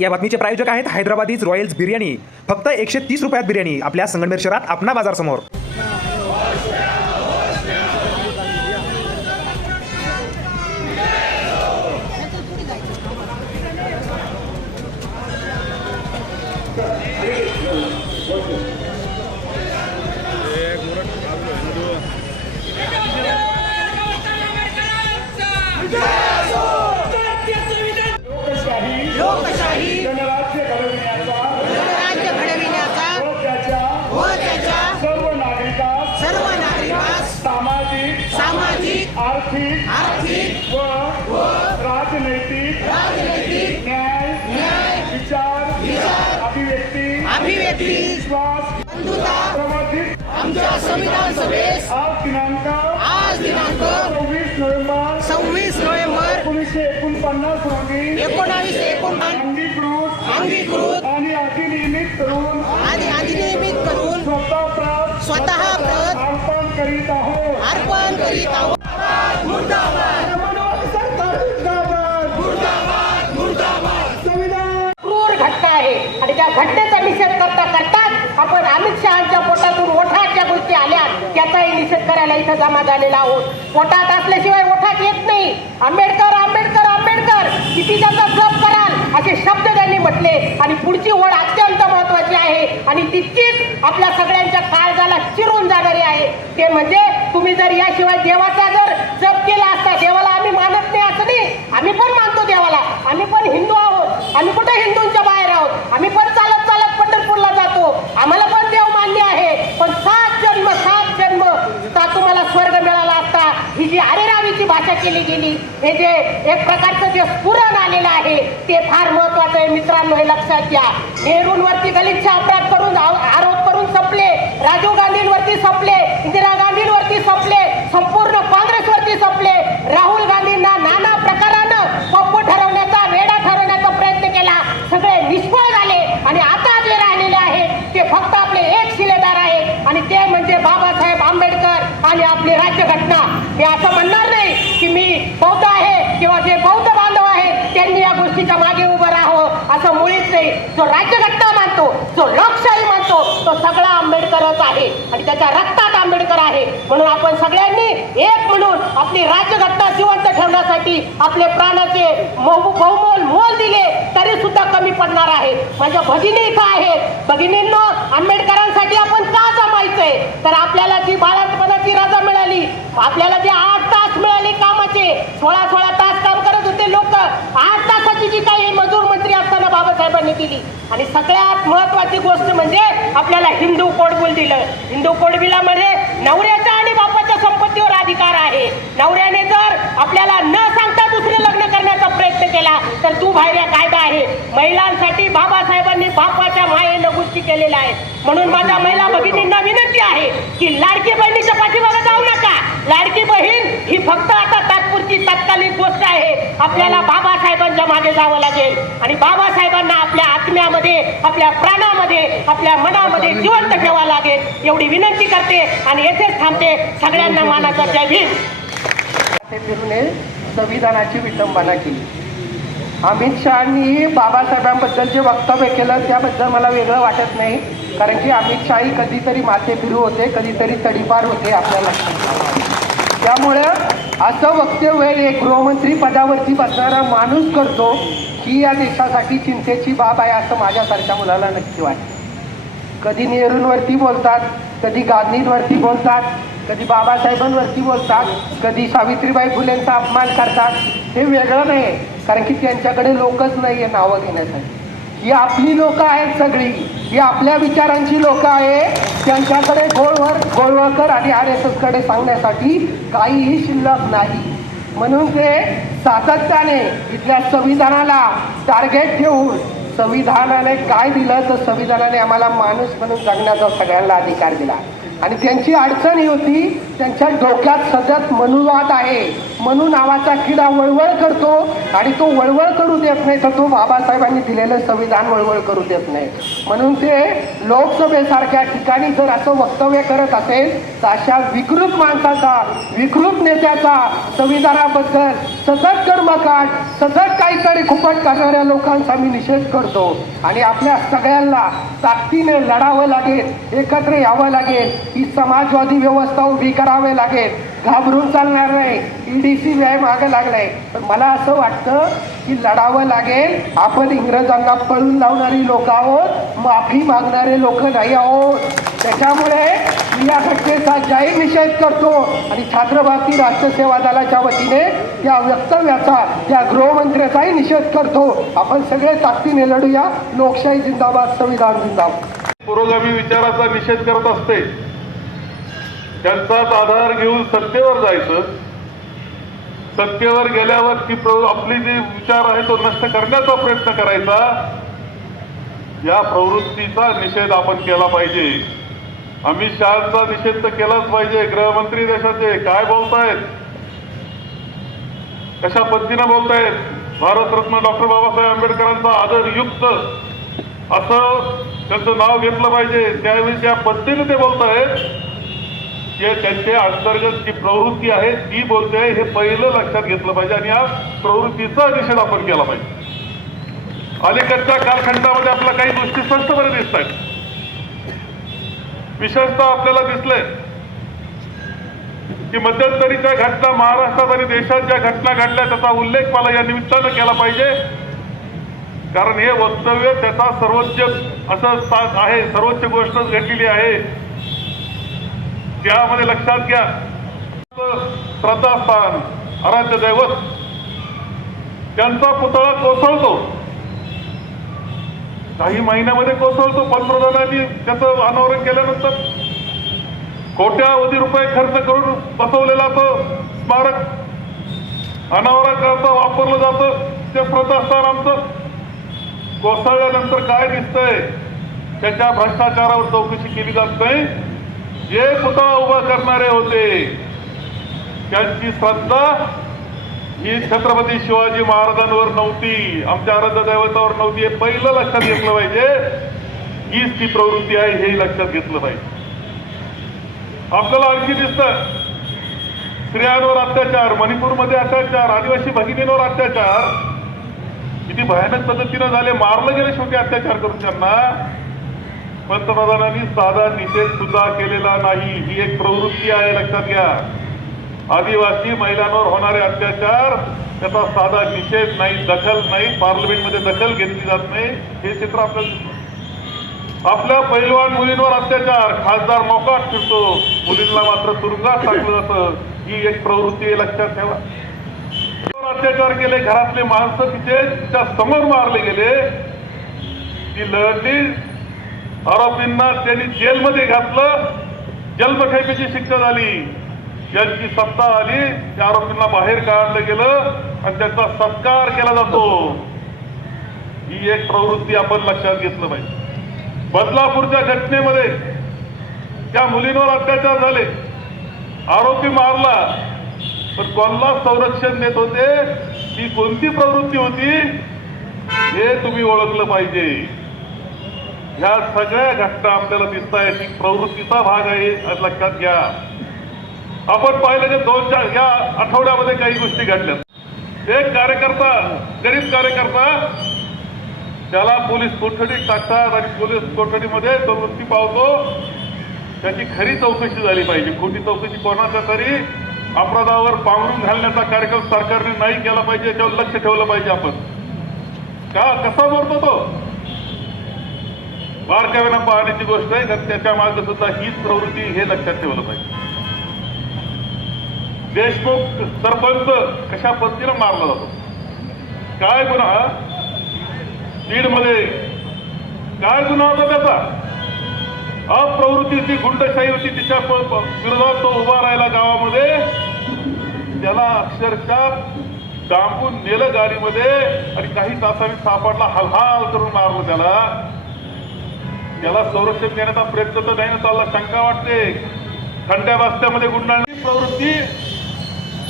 या बातमीचे प्रायोजक आहेत हैदराबादीज रॉयल्स बिर्याणी. फक्त एकशे तीस रुपयात बिर्याणी आपल्या संगमेर शहरात आपणा बाजार विश्वास प्रवर्धित आमच्या संविधान सभेस आज दिनांक आज दिनांक सव्वीस नोव्हेंबर सव्वीस नोव्हेंबर एकोणीसशे एकोणपन्नास रोजी एकोणावीस एकोणपन्नास अंगीकृत अंगीकृत आणि अधिनियमित करून आणि अधिनियमित करून स्वतः प्रत स्वतः प्रत अर्पण करीत आहोत. अर्पण करीत आहोत क्रूर घटना आहे आणि त्या घटनेचा निषेध करता करताच आपण अमित शहाच्या पोटातून ओठात ज्या गोष्टी आल्या त्याचाही निषेध करायला इथं जमा झालेला आहोत. पोटात असल्याशिवाय ओठात येत नाही. आंबेडकर आंबेडकर आंबेडकर किती त्यांचा जप कराल असे शब्द त्यांनी म्हटले. आणि पुढची ओढ अत्यंत महत्वाची आहे. आणि तितकीच आपल्या सगळ्यांच्या काळजाला चिरून जाणारी आहे. ते म्हणजे तुम्ही जर याशिवाय देवाचा जर जप केला असता देवाला आम्ही मानत नाही असं नाही. आम्ही पण मानतो देवाला. आम्ही पण हिंदू आहोत. आम्ही कुठे हिंदूंच्या बाहेर आहोत? आम्ही पण चालत चालत पंढरपूरला जातो. आम्हाला पण देव मान्य आहे. पण सात जन्म सात तुम्हाला स्वर्ग मिळाला असता ही जी अरेरावीची भाषा केली गेली हे जे एक प्रकारचं जे स्फुरण आलेलं आहे ते फार महत्वाचं आहे. मित्रांनो हे लक्षात घ्या. नेहरूंवरती गलिच्छ अपराध करून आव- आरोप करून संपले राजीव गांधींवरती संपले इंदिरा गांधींवरती संपले संपूर्ण काँग्रेसवरती संपले राहुल गांधींना नाना प्रकारानं पप्पू ठरवण्याचा वेडा ठरवण्याचा प्रयत्न केला सगळे निष्फळ झाले आणि आता जे राहिलेले आहेत ते फक्त आपले एक शिलेदार आहेत आणि ते म्हणजे बाबासाहेब आंबेडकर आणि आपली राज्यघटना मी असं म्हणणार नाही की मी बौद्ध आहे किंवा जे बौद्ध बांधव आहेत त्यांनी या गोष्टीच्या मागे उभं राहो. असं मुळीच नाही. जो राज्यघटना मानतो जो लोकशाही मानतो तो सगळा आंबेडकरच आहे. आणि त्याच्या रक्तात आंबेडकर आहे. म्हणून आपण सगळ्यांनी एक म्हणून आपली राज्यघटना जिवंत ठेवण्यासाठी आपले प्राणाचे बहुमोल मोल दिले तरी सुद्धा कमी पडणार आहे. माझ्या भगिनी इथं आहेत. भगिनींनो आंबेडकरांसाठी आपण का जमायचं तर आपल्याला जी बाळापणाची रजा मिळाली आपल्याला जे आठ तास मिळाले कामाचे सोळा सोळा तास काम करत होते लोक आठ तासाची जी काही मजूर मंत्री असताना बाबासाहेबांनी दिली आणि सगळ्यात महत्वाची गोष्ट म्हणजे आपल्याला हिंदू कोडबुल दिलं. हिंदू कोडबिलामध्ये नवऱ्याच्या आणि बापाच्या संपत्तीवर अधिकार आहे. नवऱ्याने जर आपल्याला न सांगता दुसरे लग्न करण्याचा प्रयत्न केला तर तू बाहेर या कायदा आहे. महिलांसाठी बाबासाहेबांनी बापाच्या मायेनं गोष्टी केलेल्या आहेत. म्हणून माझ्या महिला भगिनींना विनंती आहे की लाडकी बहिणीच्या पाठीमागे जाऊ नका. लाडकी बहीण ही फक्त आता तात्पुरती गोष्ट आहे. आपल्याला बाबासाहेबांच्या मागे जावं लागेल. आणि बाबासाहेबांना आपल्या आत्म्यामध्ये आपल्या प्राणामध्ये आपल्या मनामध्ये जिवंत ठेवा लागेल. एवढी विनंती करते आणि येथेच थांबते. सगळ्यांना मानाचा जय भीम. फिरूने संविधानाची विटंबना केली. अमित शहानी बाबासाहेबांबद्दल जे वक्तव्य केलं त्याबद्दल मला वेगळं वाटत नाही. कारण की अमित शहाही कधीतरी माथे फिरू होते कधीतरी तडीपार होते आपल्या लक्षात. त्यामुळं असं वक्तव्य एक गृहमंत्री पदावरती बसणारा माणूस करतो ही या देशासाठी चिंतेची बाब आहे असं माझ्यासारख्या मुलाला नक्की वाटतं. कधी नेहरूंवरती बोलतात कधी गांधींवरती बोलतात कधी बाबासाहेबांवरती बोलतात कधी सावित्रीबाई फुलेंचा अपमान करतात हे वेगळं नाही कारण की त्यांच्याकडे लोकच नाही आहे नावं घेण्यासाठी. ही आपली लोक आहेत सगळी. ही आपल्या विचारांची लोक आहे. त्यांच्याकडे गोळवर गोळवळकर आणि आर एस एसकडे सांगण्यासाठी काहीही शिल्लक नाही. म्हणून ते सातत्याने इथल्या संविधानाला टार्गेट ठेवून संविधानाने काय दिलं तर संविधानाने आम्हाला माणूस म्हणून जगण्याचा सगळ्यांना अधिकार दिला. आणि त्यांची अडचण ही होती त्यांच्या डोक्यात सतत मनुवाद आहे. मनू नावाचा किडा वळवळ करतो आणि तो वळवळ करू देत नाही तर तो बाबासाहेबांनी दिलेलं संविधान वळवळ करू देत नाही. म्हणून ते लोकसभेसारख्या ठिकाणी जर असं वक्तव्य करत असेल तर अशा विकृत माणसाचा विकृत नेत्याचा संविधानाबद्दल सतत कर्मकांड सतत काहीतरी खुपट करणाऱ्या लोकांचा मी निषेध करतो. आणि आपल्या सगळ्यांना ताकदीने लढावं लागेल एकत्र यावं लागेल. ही समाजवादी व्यवस्था उभी करावे लागेल. घाबरून चालणार नाही. ईडीसी व्याय मागं लागलाय. पण मला असं वाटतं की लढावं लागेल. आपण इंग्रजांना पळून लावणारी लोक आहोत. माफी मागणारे लोक नाही आहोत. त्याच्यामुळे मी या घटनेचा जाहीर निषेध करतो. आणि छात्र भारती राष्ट्र सेवा दलाच्या वतीने या वक्तव्याचा या गृहमंत्र्याचाही निषेध करतो. आपण सगळे ताकदीने लढूया. लोकशाही जिंदाबाद संविधान जिंदाबाद. पुरोगामी विचाराचा निषेध करत असते. त्यांचाच आधार घेऊन सत्तेवर जायचं सत्तेवर गेल्यावर ती आपली जे विचार आहे तो नष्ट करण्याचा प्रयत्न करायचा या प्रवृत्तीचा निषेध आपण केला पाहिजे. अमित शहाचा निषेध तर केलाच पाहिजे गृहमंत्री देशाचे काय बोलतायत? कशा पद्धतीनं बोलतायत? भारतरत्न डॉक्टर बाबासाहेब आंबेडकरांचा आदरयुक्त असं त्यांचं नाव घेतलं पाहिजे. त्यावेळी त्या पद्धतीने ते बोलतायत. जे त्यांचे अंतर्गत जी प्रवृत्ती आहे ती बोलते हे पहिलं लक्षात घेतलं पाहिजे आणि या प्रवृत्तीचा निषेध आपण केला पाहिजे. अलीकडच्या कालखंडामध्ये आपल्या काही गोष्टी स्पष्टपणे दिसत आहेत. विशेषतः आपल्याला दिसलंय की मध्यंतरीच्या घटना महाराष्ट्रात आणि देशात ज्या घटना घडल्या त्याचा उल्लेख मला या निमित्तानं केला पाहिजे. कारण हे वक्तव्य त्याचा सर्वोच्च असं आहे सर्वोच्च गोष्ट घडलेली आहे. त्यामध्ये लक्षात घ्या. श्रद्धास्थान आराध्य दैवत त्यांचा पुतळा कोसळतो. काही महिन्यामध्ये कोसळतो पंतप्रधानांनी त्याचं अनावरण केल्यानंतर. कोट्यावधी रुपये खर्च करून बसवलेला तो स्मारक अनावरणाकरता वापरलं जातं. ते श्रद्धास्थान आमचं. कोसळल्यानंतर काय दिसतंय? त्याच्या भ्रष्टाचारावर चौकशी केली जात नाही. जे पुतळा उभा करणारे होते त्यांची श्रद्धा ही छत्रपती शिवाजी महाराजांवर नव्हती आमच्या आराध्य दैवतावर नव्हती हे पहिलं लक्षात घेतलं पाहिजे. हीच ती प्रवृत्ती आहे हे लक्षात घेतलं पाहिजे. आपल्याला आणखी दिसतं स्त्रियांवर अत्याचार मणिपूरमध्ये अत्याचार आदिवासी भगिनींवर अत्याचार. किती भयानक पद्धतीनं झाले मारलं गेले शेवटी अत्याचार करून त्यांना. पंतप्रधानांनी साधा निषेध सुद्धा केलेला नाही. ही एक प्रवृत्ती आहे लक्षात घ्या. आदिवासी महिलांवर होणारे अत्याचार त्याचा साधा निषेध नाही दखल नाही पार्लमेंटमध्ये दखल घेतली जात नाही हे चित्र आपल्याला आपल्या पैलवान मुलींवर अत्याचार खासदार मोकाट फिरतो. मुलींना मात्र तुरुंगात टाकलं जातं. ही एक प्रवृत्ती आहे, लक्षात ठेवा. अत्याचार केले घरातले माणसं तिथे तिच्या समोर मारले गेले. ती लढली आरोपींना त्यांनी जेलमध्ये घातलं. जन्मठेपेची शिक्षा झाली. ज्यांची सत्ता आली त्या आरोपींना बाहेर काढलं गेलं आणि त्यांचा सत्कार केला जातो. ही एक प्रवृत्ती आपण लक्षात घेतलं पाहिजे. बदलापूरच्या घटनेमध्ये त्या मुलींवर अत्याचार झाले. आरोपी मारला. पण कोणाला संरक्षण देत होते? ती कोणती प्रवृत्ती होती? हे तुम्ही ओळखलं पाहिजे. ह्या सगळ्या घटना आपल्याला दिसत आहेत ही प्रवृत्तीचा भाग आहे आज लक्षात घ्या. आपण पाहिलं की दोन चार या आठवड्यामध्ये काही गोष्टी घडल्या एक कार्यकर्ता गरीब कार्यकर्ता त्याला पोलीस कोठडीत टाकतात आणि पोलीस कोठडीमध्ये प्रवृत्ती पावतो. त्याची खरी चौकशी झाली पाहिजे. खोटी चौकशी कोणाच्या तरी अपराधावर पांघरून घालण्याचा कार्यक्रम सरकारने नाही केला पाहिजे याच्यावर लक्ष ठेवलं पाहिजे आपण. का? कसा मरतो तो? बारकाव्यानं पाहण्याची गोष्ट आहे तर त्याच्यामागे सुद्धा हीच प्रवृत्ती हे लक्षात ठेवलं पाहिजे. देशमुख सरपंच कशा पद्धतीनं मारला जातो? काय गुन्हा? बीडमध्ये. काय गुन्हा होता त्याचा? अप्रवृत्तीची गुंडशाही होती तिच्या विरोधात तो उभा राहिला गावामध्ये. त्याला अक्षरशः डांबून नेलं गाडीमध्ये आणि काही तासांनी सापडला हलहाल करून मारलं त्याला. त्याला संरक्षण देण्याचा प्रयत्न तर नाही ना चालला शंका वाटते. थंड्या रस्त्यामध्ये गुंडाळणी प्रवृत्ती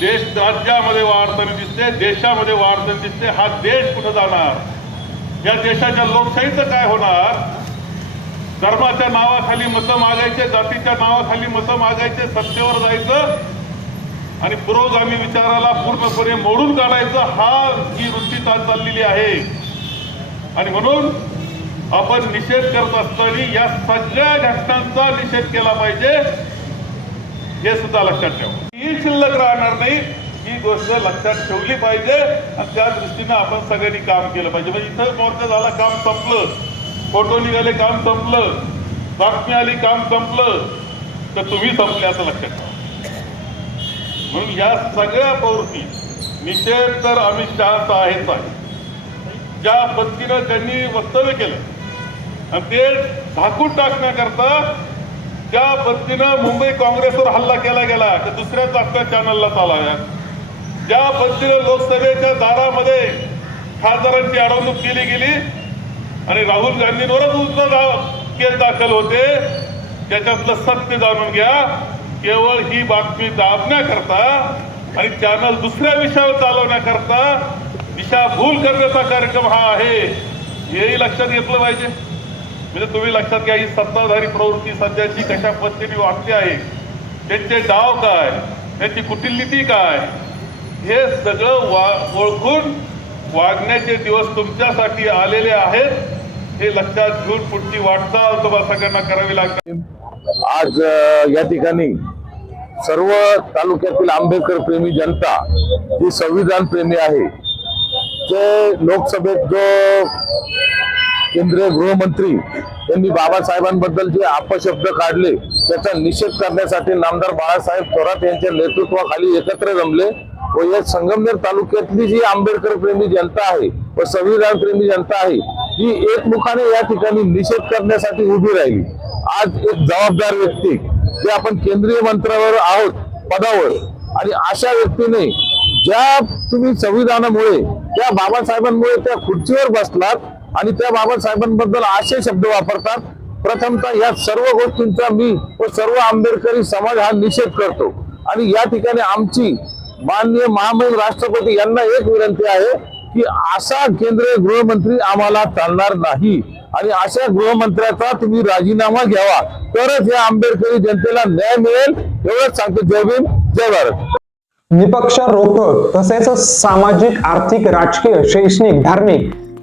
देश राज्यामध्ये वाढताना दिसते देशामध्ये वाढताना दिसते हा देश कुठं जाणार? या देशाच्या लोकशाहीचं काय होणार? धर्माच्या नावाखाली मतं मागायचे जातीच्या नावाखाली मतं मागायचे सत्तेवर जायचं आणि पुरोगामी विचाराला पूर्णपणे मोडून काढायचं हा ही वृत्ती चाल चाललेली आहे. आणि म्हणून आपण निषेध करत असताना या सगळ्या घटनांचा निषेध केला पाहिजे हे सुद्धा लक्षात ठेवा. ही शिल्लक राहणार नाही ही गोष्ट लक्षात ठेवली पाहिजे आणि त्या दृष्टीनं आपण सगळ्यांनी काम केलं पाहिजे. म्हणजे इथं मोर्चा झाला काम संपलं. फोटो निघाले काम संपलं. बातमी आली काम संपलं. तर तुम्ही संपले असं लक्षात ठेवा. म्हणून या सगळ्या प्रवृत्ती निषेध तर अमित शहाचा आहेच आहे. ज्या पद्धतीनं त्यांनी वक्तव्य केलं आणि ते झाकून टाकण्याकरता ज्या पद्धतीनं मुंबई काँग्रेसवर हल्ला केला गेला तर दुसऱ्या आपल्या चॅनलला चालाव्या. ज्या पद्धतीनं लोकसभेच्या दारामध्ये खासदारांची अडवणूक केली गेली आणि राहुल गांधींवरच उच्च केस दाखल होते त्याच्यातलं सत्य जाणून घ्या. केवळ ही बातमी दाबण्याकरता आणि चॅनल दुसऱ्या विषयावर चालवण्याकरता दिशाभूल करण्याचा कार्यक्रम हा आहे. हेही लक्षात घेतलं पाहिजे. म्हणजे तुम्ही लक्षात घ्या ही सत्ताधारी प्रवृत्ती सध्याची कशा पद्धतीने वागते आहे? त्यांचे डाव काय? त्यांची कुटील काय? हे सगळं वा ओळखून वागण्याचे दिवस तुमच्यासाठी आलेले आहेत हे लक्षात घेऊन पुढची वाटचाल तुम्हाला सगळ्यांना करावी लागते. आज या ठिकाणी सर्व तालुक्यातील आंबेडकर प्रेमी जनता जी संविधान प्रेमी आहे. ते लोकसभेत जो केंद्रीय गृहमंत्री यांनी बाबासाहेबांबद्दल जे अपशब्द काढले त्याचा निषेध करण्यासाठी नामदार बाळासाहेब थोरात यांच्या नेतृत्वाखाली एकत्र जमले व या संगमनेर तालुक्यातली जी आंबेडकर प्रेमी जनता आहे व संविधान प्रेमी जनता आहे ही एकमुखाने या ठिकाणी निषेध करण्यासाठी उभी राहिली. आज एक जबाबदार व्यक्ती जे आपण केंद्रीय मंत्र्यावर आहोत पदावर आणि अशा व्यक्तीने ज्या तुम्ही संविधानामुळे त्या बाबासाहेबांमुळे त्या खुर्चीवर बसलात आणि त्या बाबासाहेबांबद्दल असे शब्द वापरतात प्रथमतः या सर्व गोष्टींचा मी व सर्व आंबेडकरी समाज हा निषेध करतो. आणि या ठिकाणी आमची माननीय महामहिम राष्ट्रपती यांना एक विनंती आहे की असा केंद्रीय गृहमंत्री आम्हाला चालणार नाही. आणि अशा गृहमंत्र्याचा तुम्ही राजीनामा घ्यावा तरच या आंबेडकरी जनतेला न्याय मिळेल एवढंच सांगतो. जय भीम जय भारत. निपक्ष रोखोक तसेच सामाजिक आर्थिक राजकीय शैक्षणिक धार्मिक